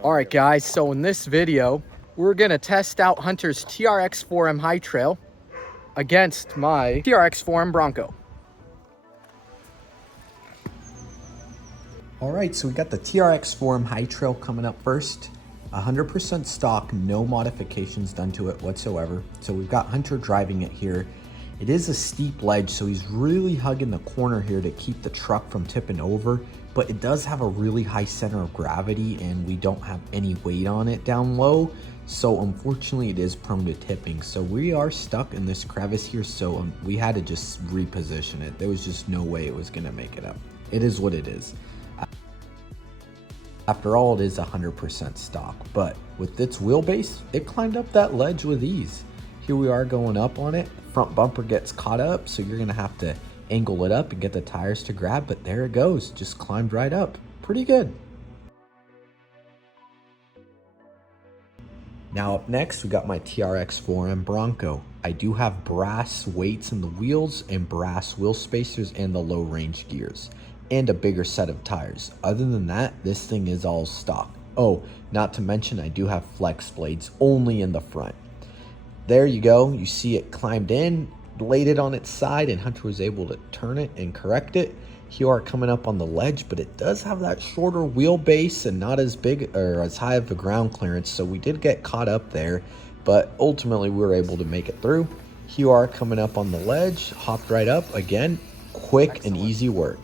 All right, guys, so in this video, we're gonna test out Hunter's Trx4m High Trail against my Trx4m Bronco. All right, so we got the Trx4m High Trail coming up first. 100% stock, no modifications done to it whatsoever. So we've got Hunter driving it here. It is a steep ledge, so he's really hugging the corner here to keep the truck from tipping over, but it does have a really high center of gravity and we don't have any weight on it down low. So unfortunately it is prone to tipping. So we are stuck in this crevice here, so we had to just reposition it. There was just no way it was gonna make it up. It is what it is. After all, it is 100% stock, but with its wheelbase, it climbed up that ledge with ease. Here we are going up on it. Front bumper gets caught up, so you're gonna have to angle it up and get the tires to grab, but there it goes, just climbed right up. Pretty good. Now up next, we got my Trx4m Bronco. I do have brass weights in the wheels and brass wheel spacers and the low range gears, and a bigger set of tires. Other than that, this thing is all stock. Oh, not to mention I do have flex blades only in the front. There you go, you see it climbed in, laid it on its side, and Hunter was able to turn it and correct it. Here are coming up on the ledge, but it does have that shorter wheelbase and not as big or as high of a ground clearance, so we did get caught up there, but ultimately we were able to make it through. Here you are coming up on the ledge, hopped right up, again, quick and easy work.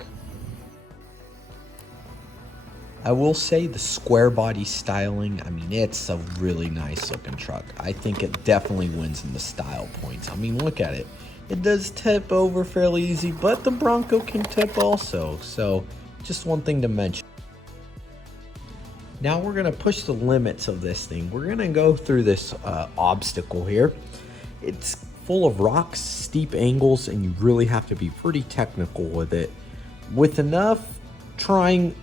I will say the square body styling, I mean, it's a really nice looking truck. I think it definitely wins in the style points. I mean, look at it. It does tip over fairly easy, but the Bronco can tip also. So just one thing to mention. Now we're gonna push the limits of this thing. We're gonna go through this obstacle here. It's full of rocks, steep angles, and you really have to be pretty technical with it. With enough trying,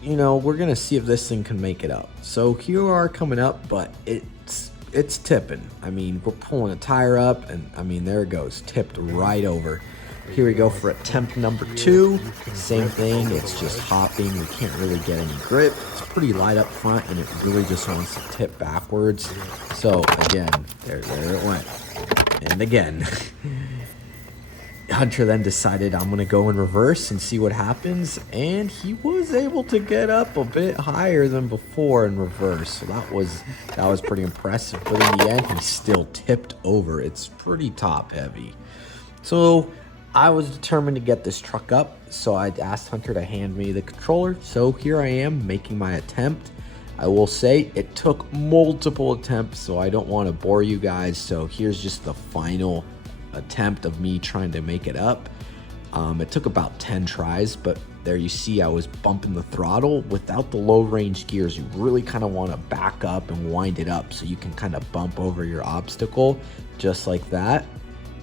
you know, we're gonna see if this thing can make it up. So here we are coming up, but it's tipping. I mean, we're pulling a tire up, and I mean, there it goes, tipped right over. Here we go for attempt number 2. Same thing, it's just hopping. We can't really get any grip. It's pretty light up front, and it really just wants to tip backwards. So again, there it went. And again. Hunter then decided I'm gonna go in reverse and see what happens, and he was able to get up a bit higher than before in reverse, so that was pretty impressive. But in the end, he still tipped over. It's pretty top heavy. So I was determined to get this truck up, so I asked Hunter to hand me the controller. So here I am making my attempt. I will say it took multiple attempts, so I don't want to bore you guys. So here's just the final attempt of me trying to make it up. It took about 10 tries, but there you see I was bumping the throttle. Without the low range gears, you really kind of want to back up and wind it up so you can kind of bump over your obstacle just like that.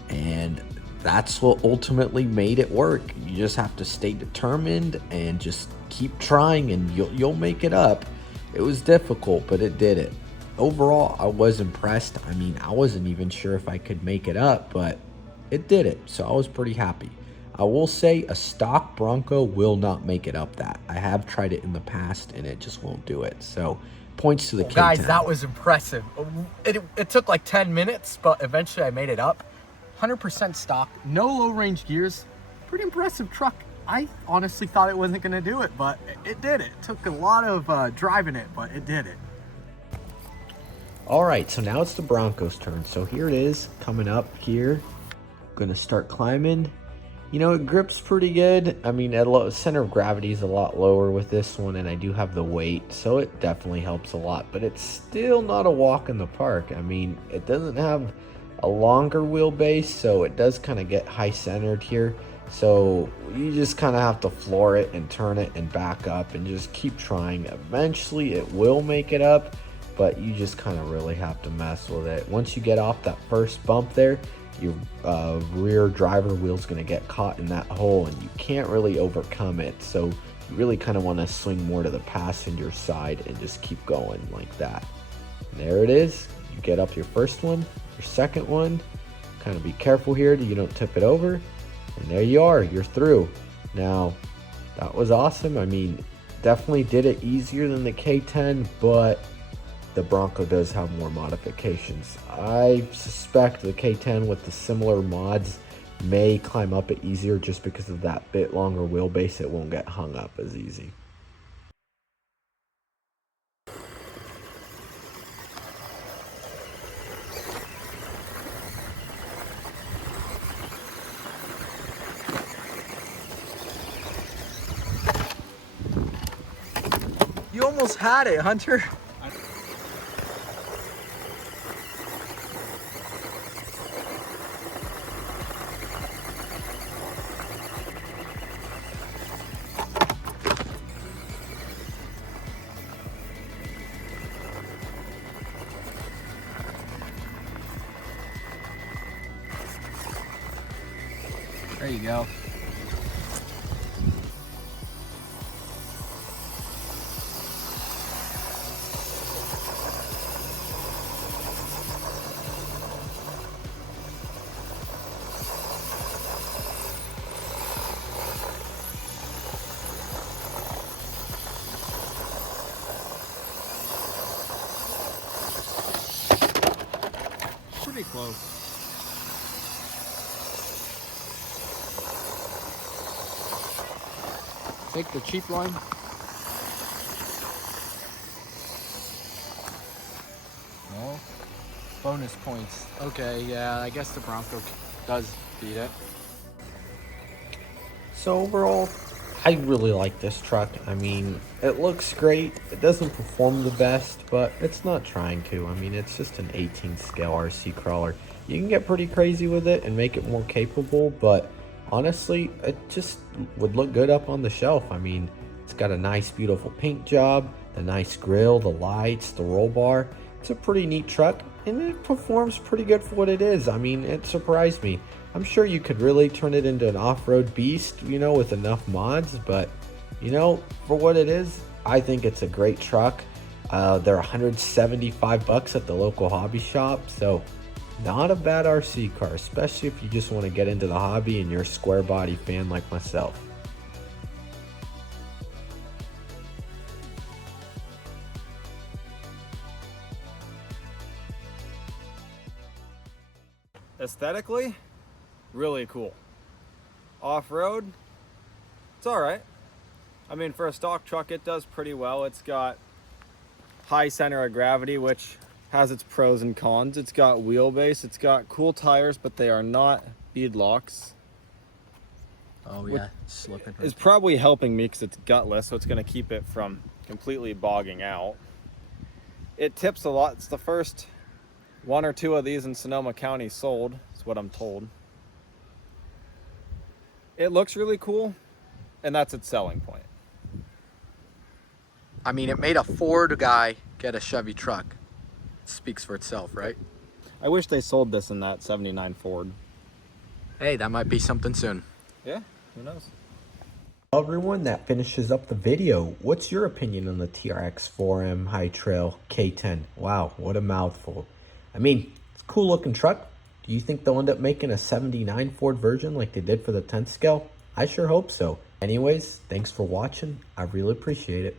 And that's what ultimately made it work. You just have to stay determined and just keep trying, and you'll make it up. It was difficult, but it did it. Overall, I was impressed. I mean, I wasn't even sure if I could make it up, but it did it, so I was pretty happy. I will say a stock Bronco will not make it up that. I have tried it in the past, and it just won't do it. So, points to the K10. Guys, that was impressive. It took like 10 minutes, but eventually I made it up. 100% stock, no low range gears. Pretty impressive truck. I honestly thought it wasn't gonna do it, but it did it. It took a lot of driving it, but it did it. All right, so now it's the Bronco's turn. So here it is, coming up here. Gonna start climbing. You know, it grips pretty good. I mean, center of gravity is a lot lower with this one, and I do have the weight, so it definitely helps a lot, but it's still not a walk in the park. I mean, it doesn't have a longer wheelbase, so it does kind of get high centered here. So you just kind of have to floor it and turn it and back up and just keep trying. Eventually it will make it up, but you just kind of really have to mess with it. Once you get off that first bump there, your rear driver wheel's going to get caught in that hole, and you can't really overcome it. So you really kind of want to swing more to the passenger side and just keep going like that. And there it is. You get up your first one, your second one. Kind of be careful here that you don't tip it over. And there you are. You're through. Now, that was awesome. I mean, definitely did it easier than the K10, but the Bronco does have more modifications. I suspect the K10 with the similar mods may climb up it easier just because of that bit longer wheelbase. It won't get hung up as easy. You almost had it, Hunter. There you go. Pretty close. Take the cheap line. No. Bonus points. Okay, yeah, I guess the Bronco does beat it. So overall, I really like this truck. I mean, it looks great. It doesn't perform the best, but it's not trying to. I mean, it's just an 18 scale RC crawler. You can get pretty crazy with it and make it more capable, but honestly, it just would look good up on the shelf. I mean, it's got a nice, beautiful paint job, the nice grille, the lights, the roll bar. It's a pretty neat truck, and it performs pretty good for what it is. I mean, it surprised me. I'm sure you could really turn it into an off-road beast, you know, with enough mods, but, you know, for what it is, I think it's a great truck. They're $175 at the local hobby shop, so not a bad RC car, especially if you just want to get into the hobby and you're a square body fan like myself. Aesthetically, really cool. Off-road, it's all right. I mean, for a stock truck, it does pretty well. It's got high center of gravity, which has its pros and cons. It's got wheelbase, it's got cool tires, but they are not beadlocks. Oh yeah, slipping. It's probably helping me because it's gutless, so it's going to keep it from completely bogging out. It tips a lot. It's the first one or two of these in Sonoma County sold, is what I'm told. It looks really cool, and that's its selling point. I mean, it made a Ford guy get a Chevy truck. It speaks for itself, right? I wish they sold this in that 79 Ford. Hey, that might be something soon. Yeah, who knows? Well, everyone, that finishes up the video. What's your opinion on the Trx4m High Trail K10? Wow, what a mouthful. I mean, it's a cool looking truck. Do you think they'll end up making a 79 Ford version like they did for the 10th scale? I sure hope so. Anyways, thanks for watching. I really appreciate it.